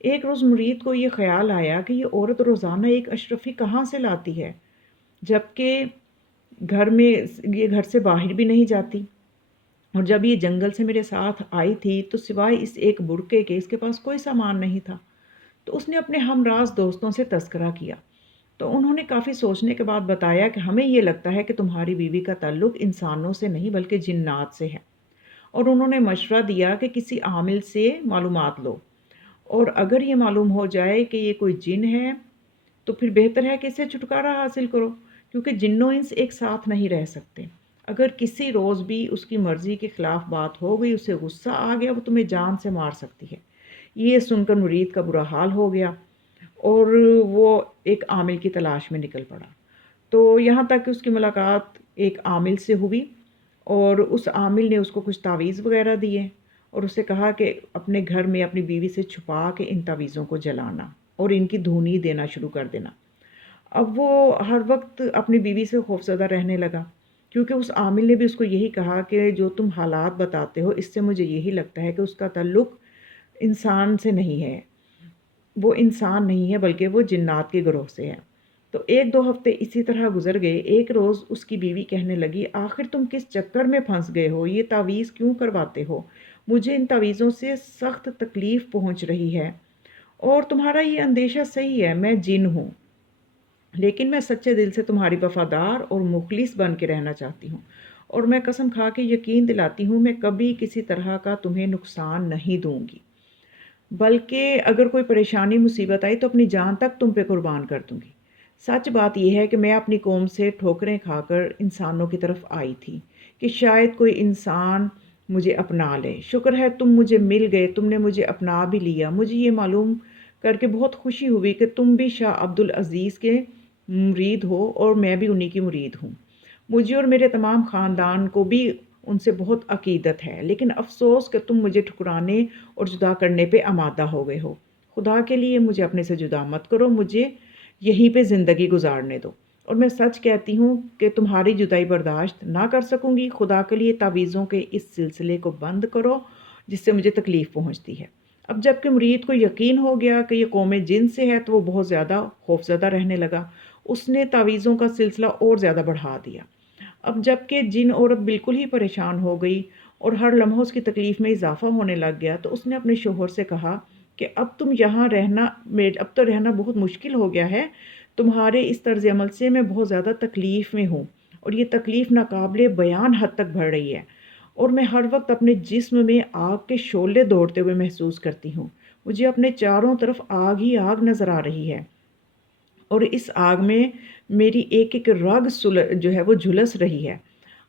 ایک روز مرید کو یہ خیال آیا کہ یہ عورت روزانہ ایک اشرفی کہاں سے لاتی ہے، جبکہ گھر میں یہ گھر سے باہر بھی نہیں جاتی، اور جب یہ جنگل سے میرے ساتھ آئی تھی تو سوائے اس ایک برقعے کے اس کے پاس کوئی سامان نہیں تھا۔ تو اس نے اپنے ہمراز دوستوں سے تذکرہ کیا، تو انہوں نے کافی سوچنے کے بعد بتایا کہ ہمیں یہ لگتا ہے کہ تمہاری بیوی کا تعلق انسانوں سے نہیں بلکہ جنات سے ہے، اور انہوں نے مشورہ دیا کہ کسی عامل سے معلومات لو، اور اگر یہ معلوم ہو جائے کہ یہ کوئی جن ہے تو پھر بہتر ہے کہ اسے چھٹکارا حاصل کرو، کیونکہ جن و انس ایک ساتھ نہیں رہ سکتے۔ اگر کسی روز بھی اس کی مرضی کے خلاف بات ہو گئی، اسے غصہ آ گیا، وہ تمہیں جان سے مار سکتی ہے۔ یہ سن کر مرید کا برا حال ہو گیا اور وہ ایک عامل کی تلاش میں نکل پڑا۔ تو یہاں تک کہ اس کی ملاقات ایک عامل سے ہوئی، اور اس عامل نے اس کو کچھ تعویذ وغیرہ دیے اور اسے کہا کہ اپنے گھر میں اپنی بیوی سے چھپا کے ان تعویذوں کو جلانا اور ان کی دھونی دینا شروع کر دینا۔ اب وہ ہر وقت اپنی بیوی سے خوفزدہ رہنے لگا، کیونکہ اس عامل نے بھی اس کو یہی کہا کہ جو تم حالات بتاتے ہو اس سے مجھے یہی لگتا ہے کہ اس کا تعلق انسان سے نہیں ہے، وہ انسان نہیں ہے بلکہ وہ جنات کے گروہ سے ہے۔ تو ایک دو ہفتے اسی طرح گزر گئے۔ ایک روز اس کی بیوی کہنے لگی، آخر تم کس چکر میں پھنس گئے ہو؟ یہ تعویذ کیوں کرواتے ہو؟ مجھے ان تعویذوں سے سخت تکلیف پہنچ رہی ہے، اور تمہارا یہ اندیشہ صحیح ہے، میں جن ہوں، لیکن میں سچے دل سے تمہاری وفادار اور مخلص بن کے رہنا چاہتی ہوں، اور میں قسم کھا کے یقین دلاتی ہوں میں کبھی کسی طرح کا تمہیں نقصان نہیں دوں گی، بلکہ اگر کوئی پریشانی مصیبت آئی تو اپنی جان تک تم پہ قربان کر دوں گی۔ سچ بات یہ ہے کہ میں اپنی قوم سے ٹھوکریں کھا کر انسانوں کی طرف آئی تھی کہ شاید کوئی انسان مجھے اپنا لے۔ شکر ہے تم مجھے مل گئے، تم نے مجھے اپنا بھی لیا۔ مجھے یہ معلوم کر کے بہت خوشی ہوئی کہ تم بھی شاہ عبد العزیز کے مرید ہو اور میں بھی انہی کی مرید ہوں۔ مجھے اور میرے تمام خاندان کو بھی ان سے بہت عقیدت ہے، لیکن افسوس کہ تم مجھے ٹھکرانے اور جدا کرنے پہ آمادہ ہو گئے ہو۔ خدا کے لیے مجھے اپنے سے جدا مت کرو، مجھے یہیں پہ زندگی گزارنے دو، اور میں سچ کہتی ہوں کہ تمہاری جدائی برداشت نہ کر سکوں گی۔ خدا کے لیے تعویذوں کے اس سلسلے کو بند کرو جس سے مجھے تکلیف پہنچتی ہے۔ اب جب کہ مرید کو یقین ہو گیا کہ یہ قوم جن سے ہے تو وہ بہت زیادہ خوفزدہ رہنے لگا۔ اس نے تعویذوں کا سلسلہ اور زیادہ بڑھا دیا۔ اب جب کہ جن عورت بالکل ہی پریشان ہو گئی اور ہر لمحہ اس کی تکلیف میں اضافہ ہونے لگ گیا، تو اس نے اپنے شوہر سے کہا کہ اب تم یہاں رہنا، اب تو رہنا بہت مشکل ہو گیا ہے، تمہارے اس طرز عمل سے میں بہت زیادہ تکلیف میں ہوں، اور یہ تکلیف ناقابل بیان حد تک بڑھ رہی ہے، اور میں ہر وقت اپنے جسم میں آگ کے شعلے دوڑتے ہوئے محسوس کرتی ہوں۔ مجھے اپنے چاروں طرف آگ ہی آگ نظر آ رہی ہے، اور اس آگ میں میری ایک ایک رگ جو ہے وہ جھلس رہی ہے۔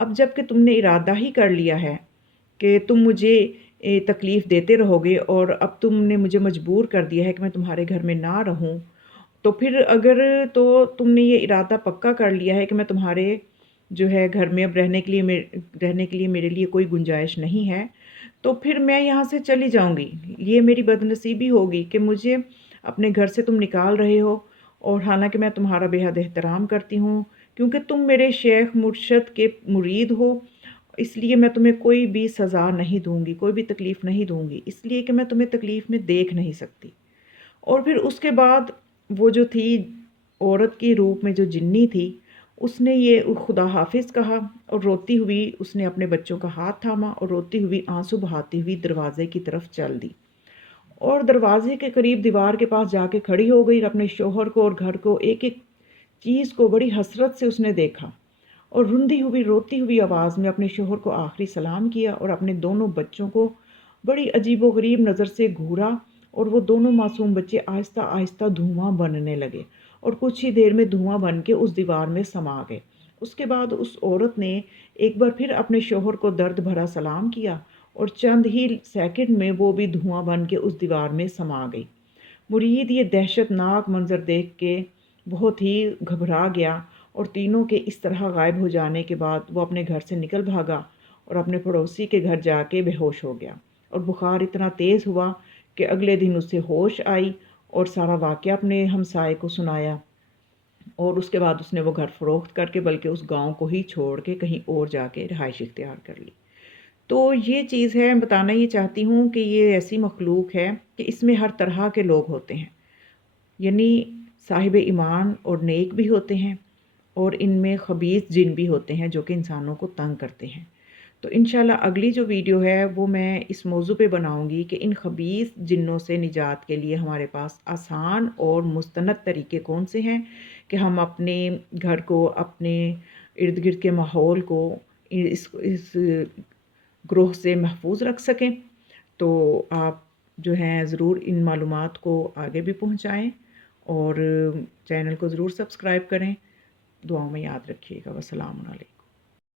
اب جب کہ تم نے ارادہ ہی کر لیا ہے کہ تم مجھے تکلیف دیتے رہو گے، اور اب تم نے مجھے مجبور کر دیا ہے کہ میں تمہارے گھر میں نہ رہوں، تو پھر اگر تو تم نے یہ ارادہ پکا کر لیا ہے کہ میں تمہارے جو ہے گھر میں اب رہنے کے لیے میرے لیے کوئی گنجائش نہیں ہے، تو پھر میں یہاں سے چلی جاؤں گی۔ یہ میری بدنصیبی ہوگی کہ مجھے اپنے گھر سے تم نکال رہے ہو، اور حالانکہ میں تمہارا بے حد احترام کرتی ہوں، کیونکہ تم میرے شیخ مرشد کے مرید ہو، اس لیے میں تمہیں کوئی بھی سزا نہیں دوں گی، کوئی بھی تکلیف نہیں دوں گی، اس لیے کہ میں تمہیں تکلیف میں دیکھ نہیں سکتی۔ اور پھر اس کے بعد وہ جو تھی عورت کی روپ میں جو جنی تھی، اس نے یہ خدا حافظ کہا، اور روتی ہوئی اس نے اپنے بچوں کا ہاتھ تھاما اور روتی ہوئی آنسو بہاتی ہوئی دروازے کی طرف چل دی، اور دروازے کے قریب دیوار کے پاس جا کے کھڑی ہو گئی، اور اپنے شوہر کو اور گھر کو ایک ایک چیز کو بڑی حسرت سے اس نے دیکھا، اور رندی ہوئی روتی ہوئی آواز میں اپنے شوہر کو آخری سلام کیا، اور اپنے دونوں بچوں کو بڑی عجیب و غریب نظر سے گھورا، اور وہ دونوں معصوم بچے آہستہ آہستہ دھواں بننے لگے، اور کچھ ہی دیر میں دھواں بن کے اس دیوار میں سما گئے۔ اس کے بعد اس عورت نے ایک بار پھر اپنے شوہر کو درد بھرا سلام کیا، اور چند ہی سیکنڈ میں وہ بھی دھواں بن کے اس دیوار میں سما گئی۔ مرید یہ دہشت ناک منظر دیکھ کے بہت ہی گھبرا گیا، اور تینوں کے اس طرح غائب ہو جانے کے بعد وہ اپنے گھر سے نکل بھاگا اور اپنے پڑوسی کے گھر جا کے بے ہوش ہو گیا، اور بخار اتنا تیز ہوا کہ اگلے دن اسے ہوش آئی اور سارا واقعہ اپنے ہمسائے کو سنایا، اور اس کے بعد اس نے وہ گھر فروخت کر کے بلکہ اس گاؤں کو ہی چھوڑ کے کہیں اور جا کے رہائش اختیار کر لی۔ تو یہ چیز ہے، بتانا یہ چاہتی ہوں کہ یہ ایسی مخلوق ہے کہ اس میں ہر طرح کے لوگ ہوتے ہیں، یعنی صاحب ایمان اور نیک بھی ہوتے ہیں، اور ان میں خبیث جن بھی ہوتے ہیں جو کہ انسانوں کو تنگ کرتے ہیں۔ تو انشاءاللہ اگلی جو ویڈیو ہے وہ میں اس موضوع پہ بناؤں گی کہ ان خبیث جنوں سے نجات کے لیے ہمارے پاس آسان اور مستند طریقے کون سے ہیں کہ ہم اپنے گھر کو، اپنے ارد گرد کے ماحول کو اس گروہ سے محفوظ رکھ سکیں۔ تو آپ جو ہیں ضرور ان معلومات کو آگے بھی پہنچائیں، اور چینل کو ضرور سبسکرائب کریں۔ دعاؤں میں یاد رکھیے گا۔ والسلام علیکم۔